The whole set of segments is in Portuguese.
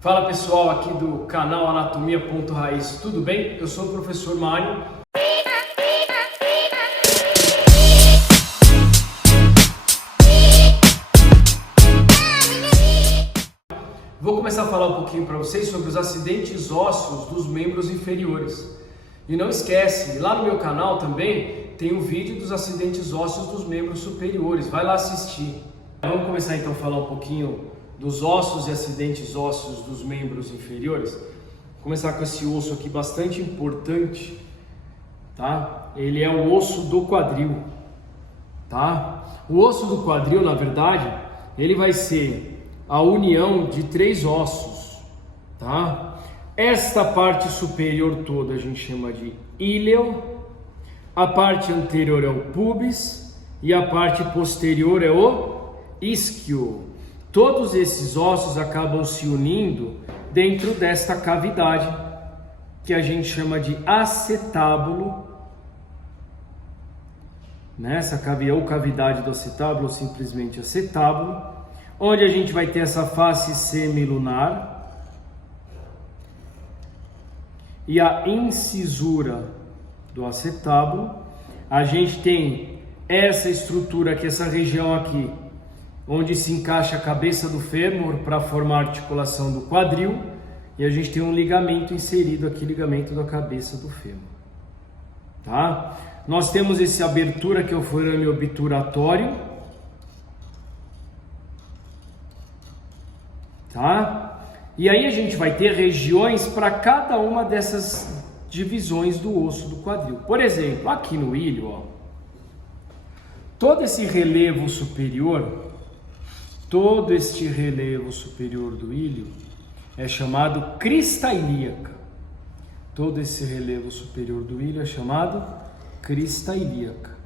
Fala pessoal, aqui do canal Anatomia.raiz, tudo bem? Eu sou o professor Mário. Vou começar a falar um pouquinho para vocês sobre os acidentes ósseos dos membros inferiores. E não esquece, lá no meu canal também tem um vídeo dos acidentes ósseos dos membros superiores, vai lá assistir. Vamos começar então a falar um pouquinho dos ossos e acidentes ósseos dos membros inferiores. Vou começar com esse osso aqui bastante importante, tá? Ele é o osso do quadril, tá? O osso do quadril, na verdade, ele vai ser a união de três ossos, tá? Esta parte superior toda a gente chama de íleo, a parte anterior é o pubis e a parte posterior é o isquio. Todos esses ossos acabam se unindo dentro desta cavidade que a gente chama de acetábulo, essa cavidade do acetábulo, ou simplesmente acetábulo, onde a gente vai ter essa face semilunar e a incisura do acetábulo. A gente tem essa estrutura aqui, essa região aqui, onde se encaixa a cabeça do fêmur para formar a articulação do quadril, e a gente tem um ligamento inserido aqui, ligamento da cabeça do fêmur, tá? Nós temos essa abertura que é o forame obturatório, tá? E aí a gente vai ter regiões para cada uma dessas divisões do osso do quadril. Por exemplo, aqui no ilho, ó, todo esse relevo superior, todo este relevo superior do ilho é chamado crista ilíaca. Todo esse relevo superior do ilho é chamado crista ilíaca.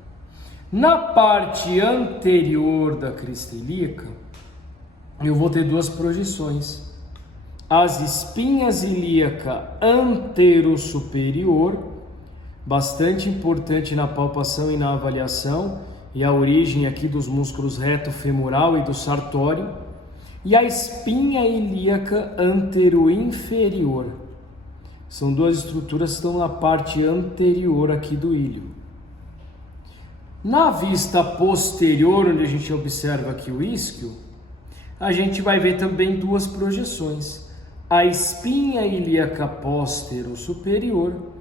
Na parte anterior da crista ilíaca, eu vou ter duas projeções. As espinhas ilíaca antero-superior, bastante importante na palpação e na avaliação, e a origem aqui dos músculos reto femoral e do sartório, e a espinha ilíaca antero-inferior. São duas estruturas que estão na parte anterior aqui do ilho. Na vista posterior, onde a gente observa aqui o isquio, a gente vai ver também duas projeções. A espinha ilíaca póstero-superior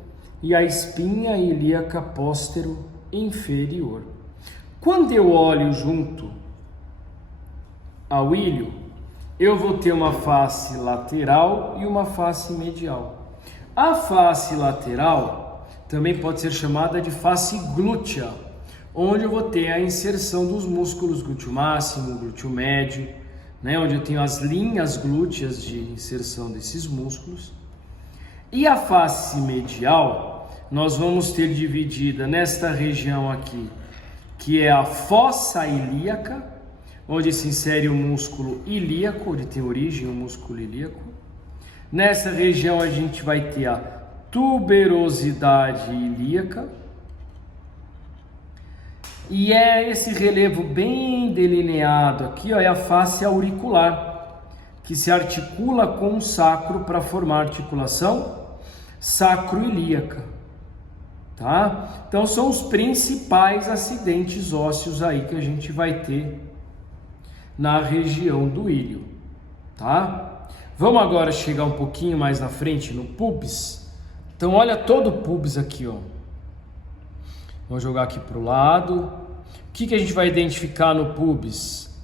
e a espinha ilíaca póstero-inferior. Quando eu olho junto ao ilho, eu vou ter uma face lateral e uma face medial. A face lateral também pode ser chamada de face glútea, onde eu vou ter a inserção dos músculos glúteo máximo, glúteo médio, onde eu tenho as linhas glúteas de inserção desses músculos. E a face medial, nós vamos ter dividida nesta região aqui, que é a fossa ilíaca, onde se insere o músculo ilíaco, onde tem origem o músculo ilíaco. Nessa região a gente vai ter a tuberosidade ilíaca. E é esse relevo bem delineado aqui, ó, é a face auricular, que se articula com o sacro para formar a articulação sacroilíaca. Tá? Então são os principais acidentes ósseos aí que a gente vai ter na região do ilho, tá? Vamos agora chegar um pouquinho mais na frente no pubis. Então olha todo o pubis aqui, ó. Vou jogar aqui para o lado. O que a gente vai identificar no pubis?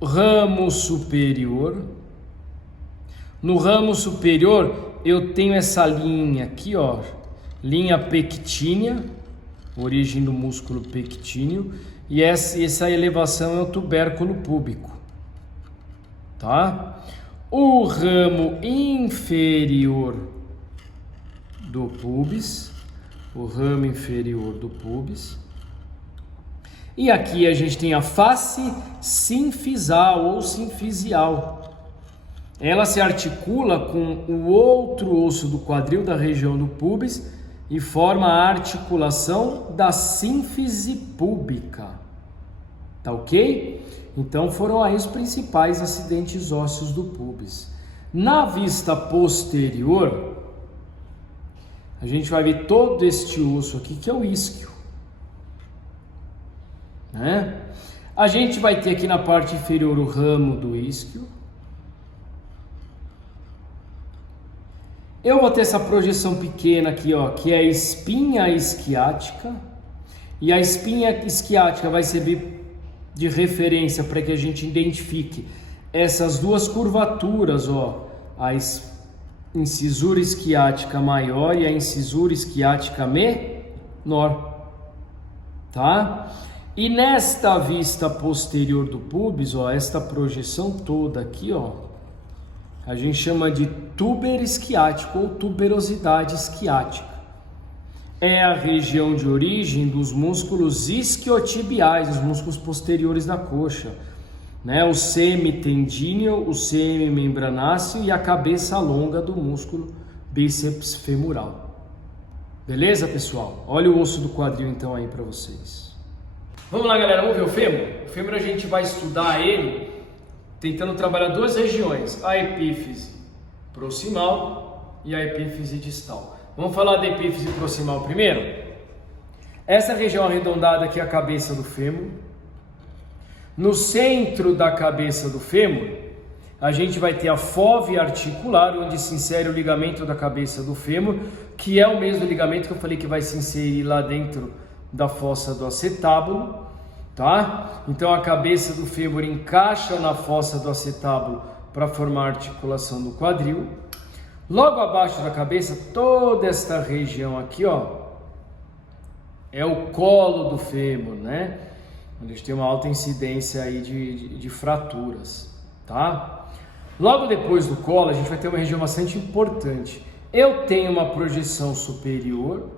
Ramo superior. No ramo superior eu tenho essa linha aqui, ó. Linha pectínea, origem do músculo pectíneo, e essa elevação é o tubérculo púbico, tá? O ramo inferior do pubis, e aqui a gente tem a face sinfisal ou sinfisial. Ela se articula com o outro osso do quadril da região do pubis e forma a articulação da sínfise púbica, tá ok? Então foram aí os principais acidentes ósseos do pubis. Na vista posterior, a gente vai ver todo este osso aqui, que é o isquio, né? A gente vai ter aqui na parte inferior o ramo do isquio. Eu vou ter essa projeção pequena aqui, ó, que é a espinha isquiática. E a espinha isquiática vai servir de referência para que a gente identifique essas duas curvaturas, ó, a incisura isquiática maior e a incisura isquiática menor, tá? E nesta vista posterior do púbis, ó, esta projeção toda aqui, ó, a gente chama de túber isquiático ou tuberosidade isquiática. É a região de origem dos músculos isquiotibiais, os músculos posteriores da coxa, né? O semitendíneo, o semimembranáceo e a cabeça longa do músculo bíceps femoral. Beleza, pessoal? Olha o osso do quadril então aí para vocês. Vamos lá, galera, vamos ver o fêmur? O fêmur a gente vai estudar ele tentando trabalhar duas regiões, a epífise proximal e a epífise distal. Vamos falar da epífise proximal primeiro? Essa região arredondada aqui é a cabeça do fêmur. No centro da cabeça do fêmur, a gente vai ter a fóvea articular, onde se insere o ligamento da cabeça do fêmur, que é o mesmo ligamento que eu falei que vai se inserir lá dentro da fossa do acetábulo, tá? Então a cabeça do fêmur encaixa na fossa do acetábulo para formar a articulação do quadril. Logo abaixo da cabeça, toda esta região aqui, ó, é o colo do fêmur, né? Onde a gente tem uma alta incidência aí de fraturas, tá? Logo depois do colo, a gente vai ter uma região bastante importante. Eu tenho uma projeção superior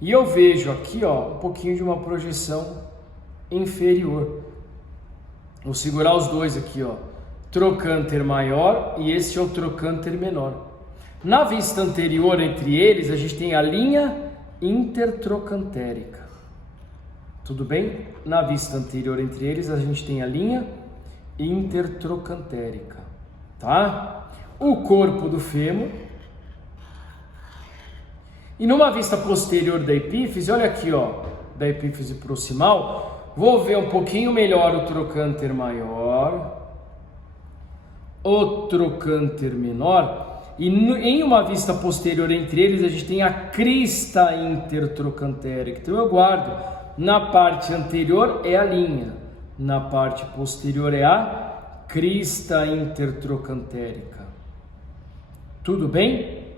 e eu vejo aqui, ó, um pouquinho de uma projeção inferior. Vou segurar os dois aqui, ó, trocânter maior e este é o trocânter menor. Na vista anterior entre eles, a gente tem a linha intertrocantérica. Tudo bem? Na vista anterior entre eles, a gente tem a linha intertrocantérica, tá? O corpo do fêmur. E numa vista posterior da epífise, olha aqui, ó, da epífise proximal, vou ver um pouquinho melhor o trocânter maior, o trocânter menor. E em uma vista posterior entre eles, a gente tem a crista intertrocantérica. Então eu guardo, na parte anterior é a linha, na parte posterior é a crista intertrocantérica. Tudo bem?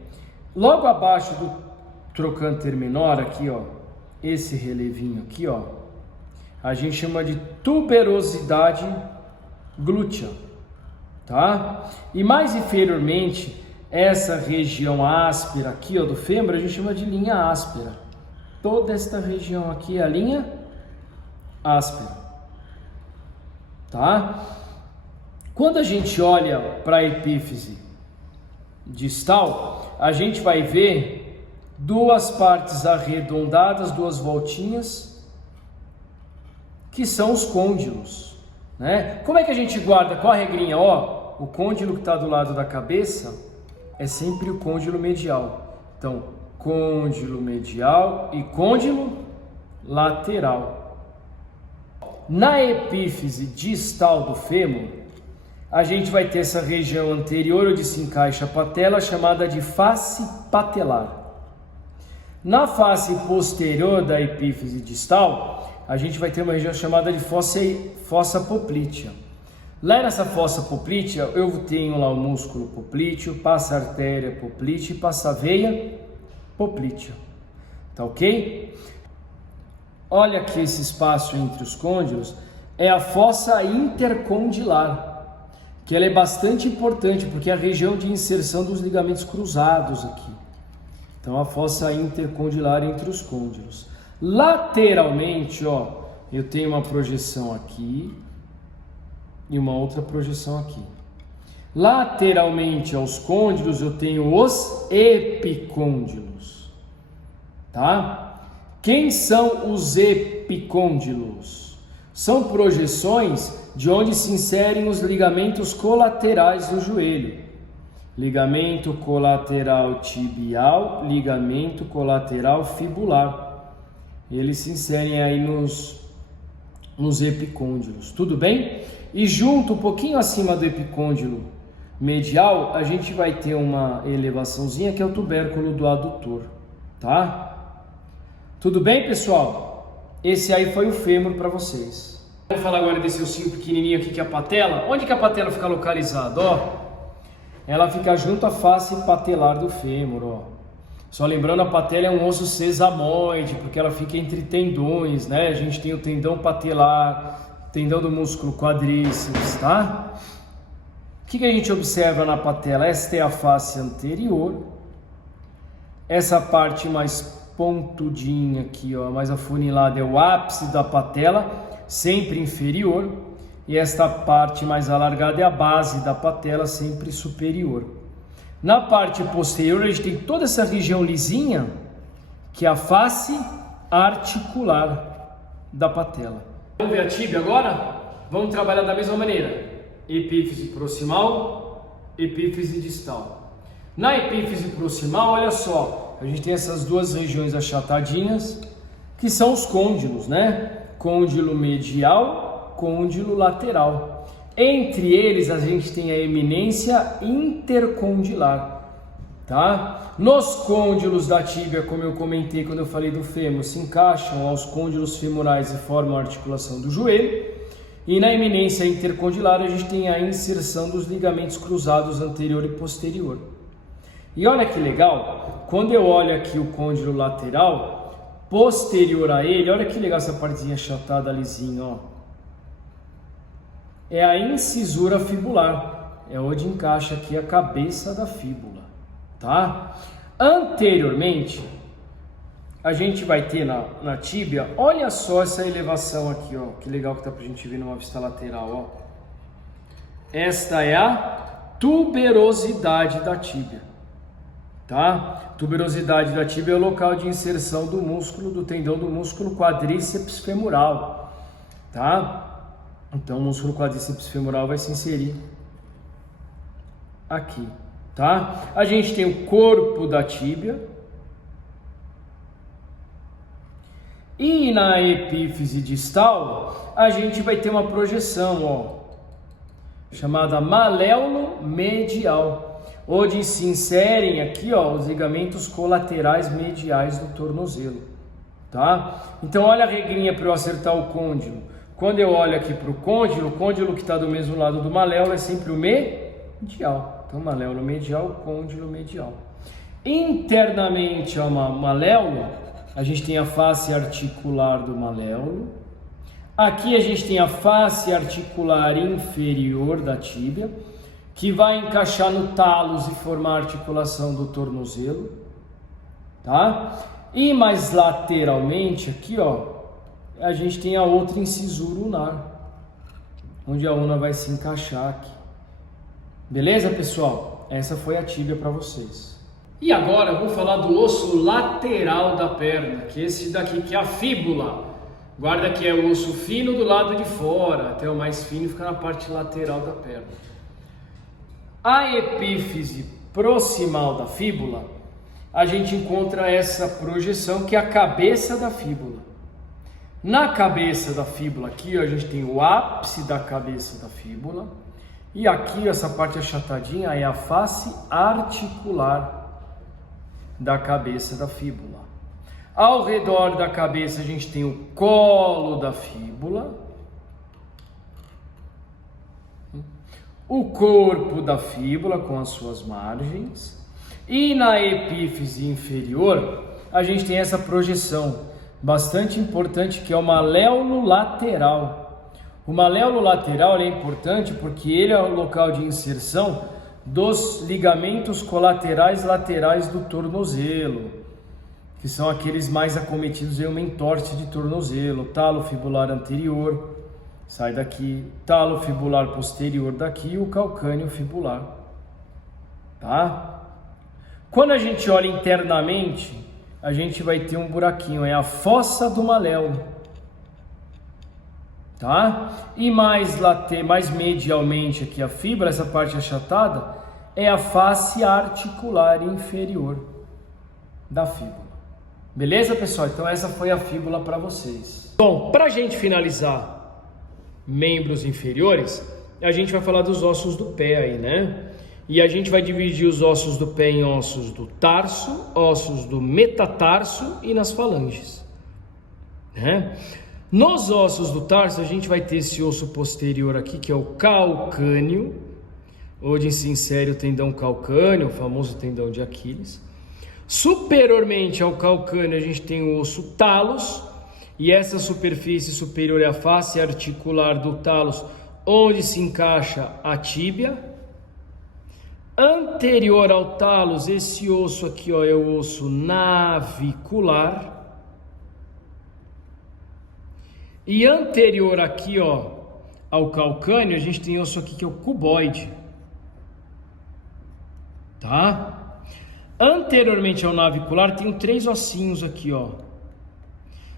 Logo abaixo do trocânter menor, aqui, ó, esse relevinho aqui, ó, a gente chama de tuberosidade glútea, tá? E mais inferiormente, essa região áspera aqui, ó, do fêmur, a gente chama de linha áspera. Toda esta região aqui é a linha áspera, tá? Quando a gente olha para a epífise distal, a gente vai ver duas partes arredondadas, duas voltinhas, que são os côndilos, né? Como é que a gente guarda? Qual a regrinha? Ó, o côndilo que está do lado da cabeça é sempre o côndilo medial. Então, côndilo medial e côndilo lateral. Na epífise distal do fêmur, a gente vai ter essa região anterior onde se encaixa a patela, chamada de face patelar. Na face posterior da epífise distal, a gente vai ter uma região chamada de fossa poplítea. Lá nessa fossa poplítea, eu tenho lá o músculo poplíteo, passa a artéria poplítea e passa a veia poplítea. Tá ok? Olha aqui esse espaço entre os côndilos, é a fossa intercondilar, que ela é bastante importante porque é a região de inserção dos ligamentos cruzados aqui. Então a fossa intercondilar entre os côndilos. Lateralmente, ó, eu tenho uma projeção aqui e uma outra projeção aqui. Lateralmente aos côndilos eu tenho os epicôndilos, tá? Quem são os epicôndilos? São projeções de onde se inserem os ligamentos colaterais do joelho. ligamento colateral tibial, ligamento colateral fibular. Eles se inserem aí nos epicôndilos, tudo bem? E junto, um pouquinho acima do epicôndilo medial, a gente vai ter uma elevaçãozinha que é o tubérculo do adutor, tá? Tudo bem, pessoal? Esse aí foi o fêmur para vocês. Vamos falar agora desse ossinho pequenininho aqui que é a patela. Onde que a patela fica localizada? Ó, ela fica junto à face patelar do fêmur, ó. Só lembrando, a patela é um osso sesamoide, porque ela fica entre tendões, né? A gente tem o tendão patelar, tendão do músculo quadríceps, tá? O que a gente observa na patela? Esta é a face anterior. Essa parte mais pontudinha aqui, ó, mais afunilada, é o ápice da patela, sempre inferior, e esta parte mais alargada é a base da patela, sempre superior. Na parte posterior a gente tem toda essa região lisinha, que é a face articular da patela. Vamos ver a tíbia agora? Vamos trabalhar da mesma maneira. Epífise proximal, epífise distal. Na epífise proximal, olha só, a gente tem essas duas regiões achatadinhas, que são os côndilos, né? Côndilo medial, côndilo lateral. Entre eles a gente tem a eminência intercondilar, tá? Nos côndilos da tíbia, como eu comentei quando eu falei do fêmur, se encaixam aos côndilos femorais e formam a articulação do joelho. E na eminência intercondilar a gente tem a inserção dos ligamentos cruzados anterior e posterior. E olha que legal, quando eu olho aqui o côndilo lateral, posterior a ele, olha que legal essa partezinha achatada lisinha, ó. É a incisura fibular, é onde encaixa aqui a cabeça da fíbula, tá? Anteriormente, a gente vai ter na tíbia, olha só essa elevação aqui, ó, que legal que tá pra gente ver numa vista lateral, ó. Esta é a tuberosidade da tíbia, tá? Tuberosidade da tíbia é o local de inserção do músculo, do tendão do músculo quadríceps femoral, tá? Então o músculo quadríceps femoral vai se inserir aqui, tá? A gente tem o corpo da tíbia. E na epífise distal, a gente vai ter uma projeção, ó, chamada maléolo medial, onde se inserem aqui, ó, os ligamentos colaterais mediais do tornozelo, tá? Então olha a regrinha para eu acertar o côndilo. Quando eu olho aqui para o côndilo que está do mesmo lado do maléolo é sempre o medial. Então maléolo medial, côndilo medial. Internamente ao maléolo, a gente tem a face articular do maléolo. Aqui a gente tem a face articular inferior da tíbia, que vai encaixar no talos e formar a articulação do tornozelo, tá? E mais lateralmente aqui, ó, a gente tem a outra incisura ulnar, onde a ulna vai se encaixar aqui. Beleza, pessoal? Essa foi a tíbia para vocês. E agora eu vou falar do osso lateral da perna, que é esse daqui, que é a fíbula. Guarda que é o osso fino do lado de fora, até o mais fino fica na parte lateral da perna. A epífise proximal da fíbula, a gente encontra essa projeção que é a cabeça da fíbula. Na cabeça da fíbula aqui, ó, a gente tem o ápice da cabeça da fíbula. E aqui, essa parte achatadinha, é a face articular da cabeça da fíbula. Ao redor da cabeça a gente tem o colo da fíbula, o corpo da fíbula com as suas margens, e na epífise inferior a gente tem essa projeção bastante importante que é o maléolo lateral. O maléolo lateral é importante porque ele é o local de inserção dos ligamentos colaterais laterais do tornozelo, que são aqueles mais acometidos em uma entorse de tornozelo, talo fibular anterior, sai daqui, talo fibular posterior daqui e o calcâneo fibular, tá? Quando a gente olha internamente, a gente vai ter um buraquinho, é a fossa do maléolo, tá? E mais medialmente aqui a fíbula, essa parte achatada, é a face articular inferior da fíbula. Beleza, pessoal? Então essa foi a fíbula para vocês. Bom, para a gente finalizar membros inferiores, a gente vai falar dos ossos do pé aí, né? E a gente vai dividir os ossos do pé em ossos do tarso, ossos do metatarso e nas falanges, né? Nos ossos do tarso, a gente vai ter esse osso posterior aqui, que é o calcâneo, onde se insere o tendão calcâneo, o famoso tendão de Aquiles. Superiormente ao calcâneo, a gente tem o osso talos, e essa superfície superior é a face articular do talos, onde se encaixa a tíbia. Anterior ao talos, esse osso aqui, ó, é o osso navicular. E anterior aqui, ó, ao calcâneo, a gente tem osso aqui que é o cuboide, tá? Anteriormente ao navicular, tem 3 ossinhos aqui, ó.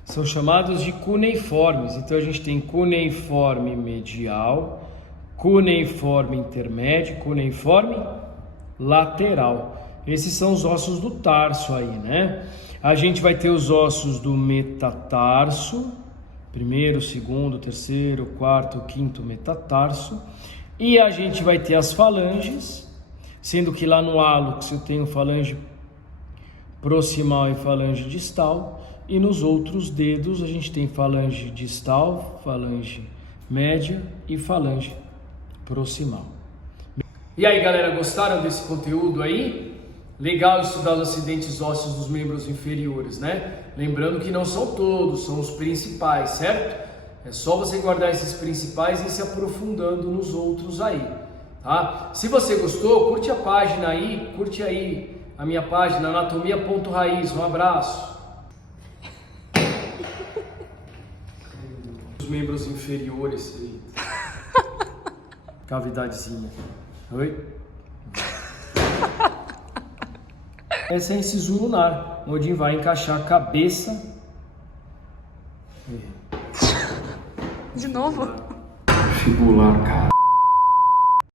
São chamados de cuneiformes. Então a gente tem cuneiforme medial, cuneiforme intermédio, cuneiforme lateral. Esses são os ossos do tarso aí, né? A gente vai ter os ossos do metatarso, primeiro, segundo, terceiro, quarto, quinto metatarso. E a gente vai ter as falanges, sendo que lá no hálux eu tenho falange proximal e falange distal. E nos outros dedos a gente tem falange distal, falange média e falange proximal. E aí, galera, gostaram desse conteúdo aí? Legal estudar os acidentes ósseos dos membros inferiores, né? Lembrando que não são todos, são os principais, certo? É só você guardar esses principais e ir se aprofundando nos outros aí, tá? Se você gostou, curte a página aí, curte aí a minha página, anatomia.raiz. Um abraço. Os membros inferiores, cavidadezinha. Oi? Essa é a incisura lunar, onde vai encaixar a cabeça. De novo? Fibular, cara.